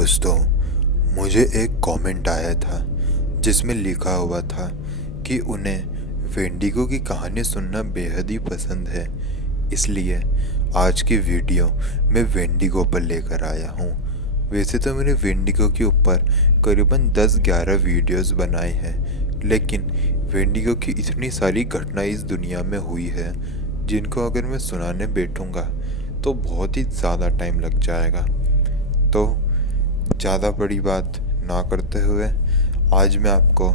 दोस्तों, मुझे एक कमेंट आया था जिसमें लिखा हुआ था कि उन्हें वेंडिगो की कहानी सुनना बेहद ही पसंद है। इसलिए आज की वीडियो मैं वेंडिगो पर लेकर आया हूँ। वैसे तो मैंने वेंडिगो के ऊपर करीबन 10-11 वीडियोस बनाए हैं, लेकिन वेंडिगो की इतनी सारी घटना इस दुनिया में हुई है जिनको अगर मैं सुनाने बैठूँगा तो बहुत ही ज़्यादा टाइम लग जाएगा। तो ज़्यादा बड़ी बात ना करते हुए आज मैं आपको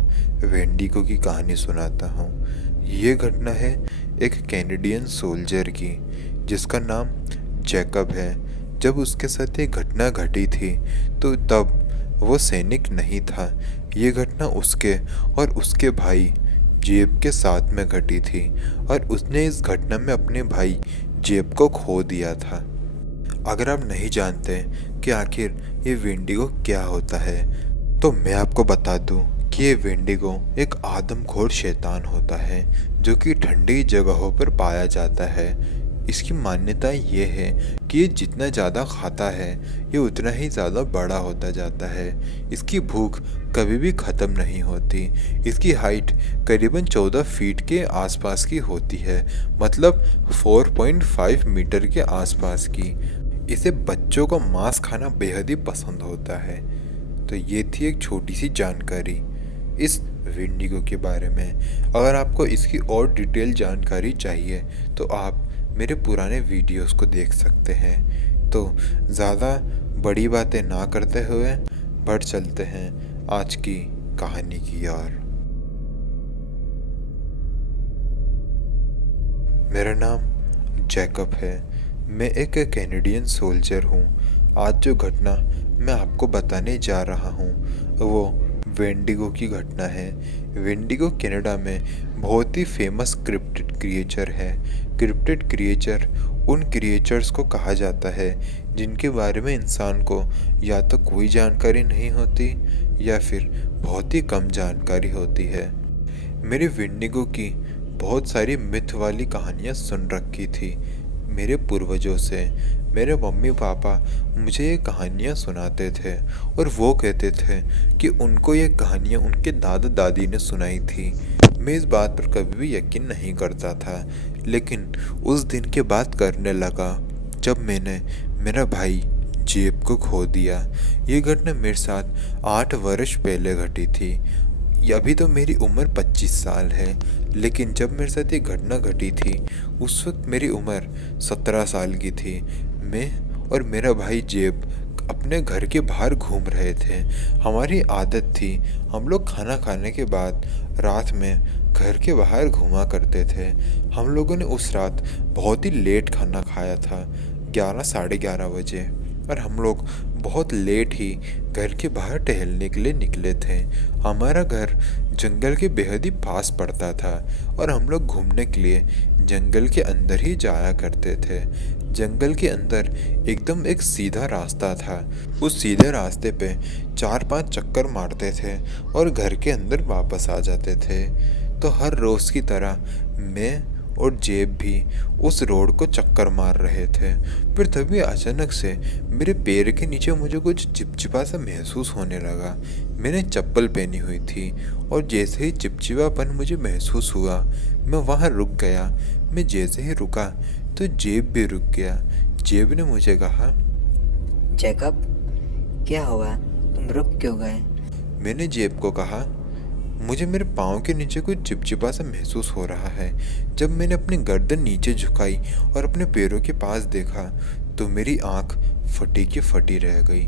वेंडिगो की कहानी सुनाता हूँ। ये घटना है एक कैनेडियन सोल्जर की जिसका नाम जैकब है। जब उसके साथ ये घटना घटी थी तो तब वो सैनिक नहीं था। ये घटना उसके और उसके भाई जेब के साथ में घटी थी और उसने इस घटना में अपने भाई जेब को खो दिया था। अगर आप नहीं जानते कि आखिर ये वेंडिगो क्या होता है तो मैं आपको बता दूं कि ये वेंडिगो एक आदमखोर शैतान होता है जो कि ठंडी जगहों पर पाया जाता है। इसकी मान्यता ये है कि ये जितना ज़्यादा खाता है ये उतना ही ज़्यादा बड़ा होता जाता है। इसकी भूख कभी भी ख़त्म नहीं होती। इसकी हाइट करीबन 14 फीट के आसपास की होती है, मतलब 4.5 मीटर के आसपास की। इसे बच्चों को मांस खाना बेहद ही पसंद होता है। तो ये थी एक छोटी सी जानकारी इस वेंडिगो के बारे में। अगर आपको इसकी और डिटेल जानकारी चाहिए तो आप मेरे पुराने वीडियोस को देख सकते हैं। तो ज़्यादा बड़ी बातें ना करते हुए बढ़ चलते हैं आज की कहानी की ओर। मेरा नाम जैकब है। मैं एक कैनेडियन सोल्जर हूँ। आज जो घटना मैं आपको बताने जा रहा हूँ वो वेंडिगो की घटना है। वेंडिगो कनाडा में बहुत ही फेमस क्रिप्टिड क्रिएचर है। क्रिप्टिड क्रिएचर उन क्रिएचर्स को कहा जाता है जिनके बारे में इंसान को या तो कोई जानकारी नहीं होती या फिर बहुत ही कम जानकारी होती है। मेरी वेंडिगो की बहुत सारी मिथ वाली कहानियाँ सुन रखी थी मेरे पूर्वजों से। मेरे मम्मी पापा मुझे ये कहानियाँ सुनाते थे और वो कहते थे कि उनको ये कहानियाँ उनके दादा दादी ने सुनाई थी। मैं इस बात पर कभी भी यकीन नहीं करता था, लेकिन उस दिन के बाद करने लगा जब मैंने मेरा भाई जेब को खो दिया। ये घटना मेरे साथ 8 वर्ष पहले घटी थी। अभी तो मेरी उम्र 25 साल है, लेकिन जब मेरे साथ ये घटना घटी थी उस वक्त मेरी उम्र 17 साल की थी। मैं और मेरा भाई जेब अपने घर के बाहर घूम रहे थे। हमारी आदत थी हम लोग खाना खाने के बाद रात में घर के बाहर घूमा करते थे। हम लोगों ने उस रात बहुत ही लेट खाना खाया था, 11-11:30 बजे, और हम लोग बहुत लेट ही घर के बाहर टहलने के लिए निकले थे। हमारा घर जंगल के बेहद ही पास पड़ता था और हम लोग घूमने के लिए जंगल के अंदर ही जाया करते थे। जंगल के अंदर एकदम एक सीधा रास्ता था। उस सीधे रास्ते पे 4-5 चक्कर मारते थे और घर के अंदर वापस आ जाते थे। तो हर रोज़ की तरह मैं और जेब भी उस रोड को चक्कर मार रहे थे। फिर तभी अचानक से मेरे पैर के नीचे मुझे कुछ चिपचिपा सा महसूस होने लगा। मैंने चप्पल पहनी हुई थी और जैसे ही चिपचिपापन मुझे महसूस हुआ मैं वहाँ रुक गया। मैं जैसे ही रुका तो जेब भी रुक गया। जेब ने मुझे कहा, जैकब, क्या हुआ? तुम रुक क्यों गए? मैंने जेब को कहा, मुझे मेरे पाँव के नीचे कुछ चिपचिपा सा महसूस हो रहा है। जब मैंने अपनी गर्दन नीचे झुकाई और अपने पैरों के पास देखा तो मेरी आंख फटी की फटी रह गई।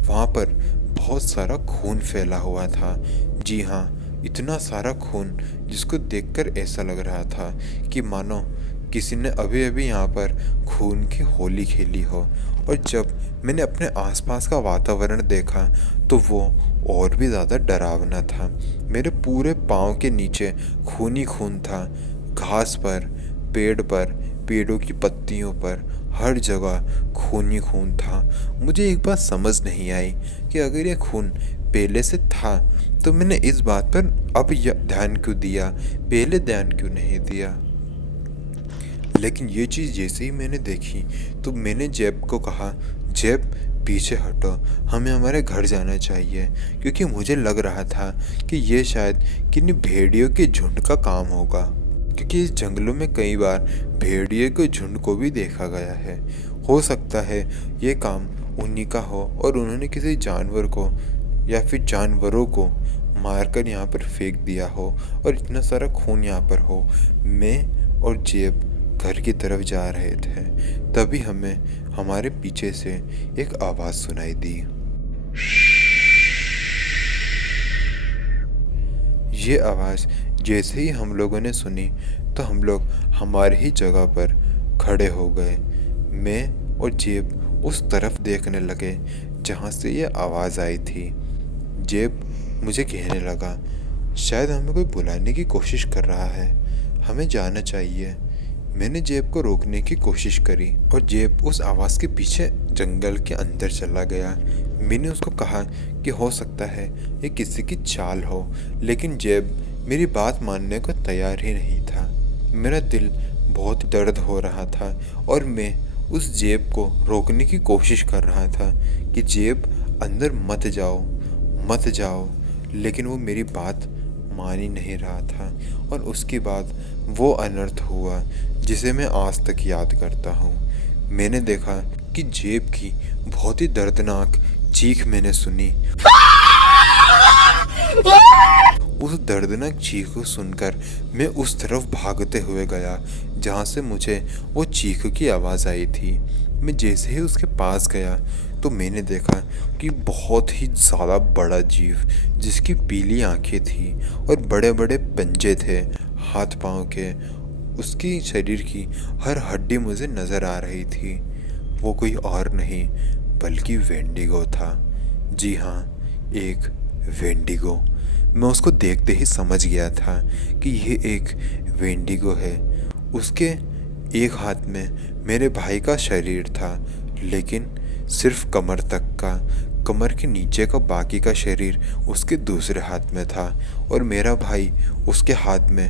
वहाँ पर बहुत सारा खून फैला हुआ था। जी हाँ, इतना सारा खून जिसको देखकर ऐसा लग रहा था कि मानो किसी ने अभी अभी यहाँ पर खून की होली खेली हो। और जब मैंने अपने आसपास का वातावरण देखा तो वो और भी ज़्यादा डरावना था। मेरे पूरे पाँव के नीचे खून ही खून था। घास पर, पेड़ पर, पेड़ों की पत्तियों पर, हर जगह खून ही खून था। मुझे एक बात समझ नहीं आई कि अगर ये खून पहले से था तो मैंने इस बात पर अब ध्यान क्यों दिया, पहले ध्यान क्यों नहीं दिया। लेकिन ये चीज़ जैसे ही मैंने देखी तो मैंने जेब को कहा, जेब पीछे हटो, हमें हमारे घर जाना चाहिए। क्योंकि मुझे लग रहा था कि ये शायद किन्हीं भेड़ियों के झुंड का काम होगा, क्योंकि इस जंगलों में कई बार भेड़िए के झुंड को भी देखा गया है। हो सकता है ये काम उन्हीं का हो और उन्होंने किसी जानवर को या फिर जानवरों को मारकर यहाँ पर फेंक दिया हो और इतना सारा खून यहाँ पर हो। मैं और जेब घर की तरफ जा रहे थे, तभी हमें हमारे पीछे से एक आवाज़ सुनाई दी। ये आवाज़ जैसे ही हम लोगों ने सुनी तो हम लोग हमारी ही जगह पर खड़े हो गए। मैं और जेब उस तरफ देखने लगे जहाँ से ये आवाज़ आई थी। जेब मुझे कहने लगा, शायद हमें कोई बुलाने की कोशिश कर रहा है, हमें जाना चाहिए। मैंने जेब को रोकने की कोशिश करी और जेब उस आवाज़ के पीछे जंगल के अंदर चला गया। मैंने उसको कहा कि हो सकता है ये किसी की चाल हो, लेकिन जेब मेरी बात मानने को तैयार ही नहीं था। मेरा दिल बहुत दर्द हो रहा था और मैं उस जेब को रोकने की कोशिश कर रहा था कि जेब अंदर मत जाओ मत जाओ, लेकिन वो मेरी बात मान ही नहीं रहा था। और उसके बाद वो अनर्थ हुआ जिसे मैं आज तक याद करता हूँ। मैंने देखा कि जेब की बहुत ही दर्दनाक चीख मैंने सुनी। उस दर्दनाक चीख को सुनकर मैं उस तरफ भागते हुए गया जहाँ से मुझे वो चीख की आवाज़ आई थी। मैं जैसे ही उसके पास गया तो मैंने देखा कि बहुत ही ज़्यादा बड़ा जीव, जिसकी पीली आंखें थी और बड़े बड़े पंजे थे हाथ पाँव के। उसकी शरीर की हर हड्डी मुझे नज़र आ रही थी। वो कोई और नहीं बल्कि वेंडिगो था। जी हाँ, एक वेंडिगो। मैं उसको देखते ही समझ गया था कि ये एक वेंडिगो है। उसके एक हाथ में मेरे भाई का शरीर था, लेकिन सिर्फ कमर तक का। कमर के नीचे का बाकी का शरीर उसके दूसरे हाथ में था और मेरा भाई उसके हाथ में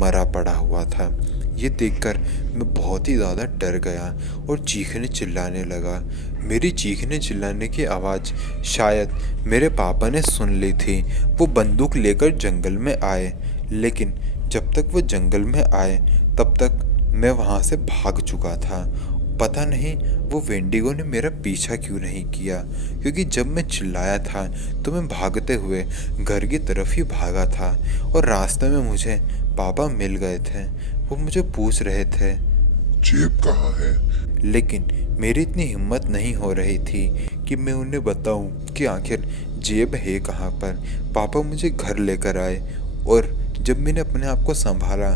मरा पड़ा हुआ था। ये देखकर मैं बहुत ही ज़्यादा डर गया और चीखने चिल्लाने लगा। मेरी चीखने चिल्लाने की आवाज़ शायद मेरे पापा ने सुन ली थी। वो बंदूक लेकर जंगल में आए, लेकिन जब तक वो जंगल में आए तब तक मैं वहाँ से भाग चुका था। पता नहीं वो वेंडिगो ने मेरा पीछा क्यों नहीं किया, क्योंकि जब मैं चिल्लाया था तो मैं भागते हुए घर की तरफ ही भागा था और रास्ते में मुझे पापा मिल गए थे। वो मुझे पूछ रहे थे, जेब कहाँ है? लेकिन मेरी इतनी हिम्मत नहीं हो रही थी कि मैं उन्हें बताऊं कि आखिर जेब है कहाँ पर। पापा मुझे घर लेकर आए और जब मैंने अपने आप को संभाला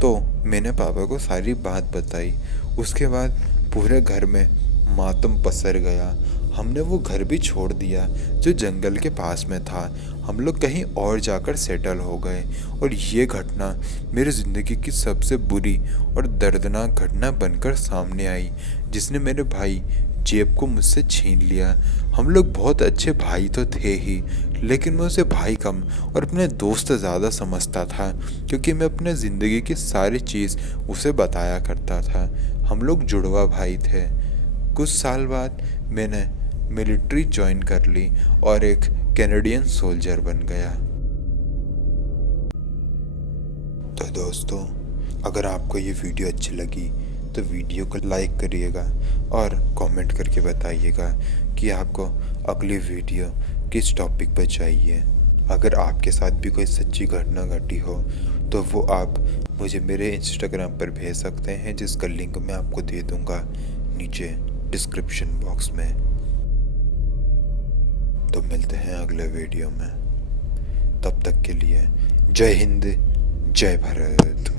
तो मैंने पापा को सारी बात बताई। उसके बाद पूरे घर में मातम पसर गया। हमने वो घर भी छोड़ दिया जो जंगल के पास में था। हम लोग कहीं और जाकर सेटल हो गए और ये घटना मेरी ज़िंदगी की सबसे बुरी और दर्दनाक घटना बनकर सामने आई, जिसने मेरे भाई जेब को मुझसे छीन लिया। हम लोग बहुत अच्छे भाई तो थे ही, लेकिन मैं उसे भाई कम और अपने दोस्त ज़्यादा समझता था, क्योंकि मैं अपने ज़िंदगी की सारी चीज़ उसे बताया करता था। हम लोग जुड़वा भाई थे। कुछ साल बाद मैंने मिलिट्री ज्वाइन कर ली और एक कैनेडियन सोल्जर बन गया। तो दोस्तों, अगर आपको ये वीडियो अच्छी लगी तो वीडियो को लाइक करिएगा और कमेंट करके बताइएगा कि आपको अगली वीडियो किस टॉपिक पर चाहिए। अगर आपके साथ भी कोई सच्ची घटना घटी हो तो वो आप मुझे मेरे इंस्टाग्राम पर भेज सकते हैं, जिसका लिंक मैं आपको दे दूँगा नीचे डिस्क्रिप्शन बॉक्स में। तो मिलते हैं अगले वीडियो में। तब तक के लिए जय हिंद, जय भारत।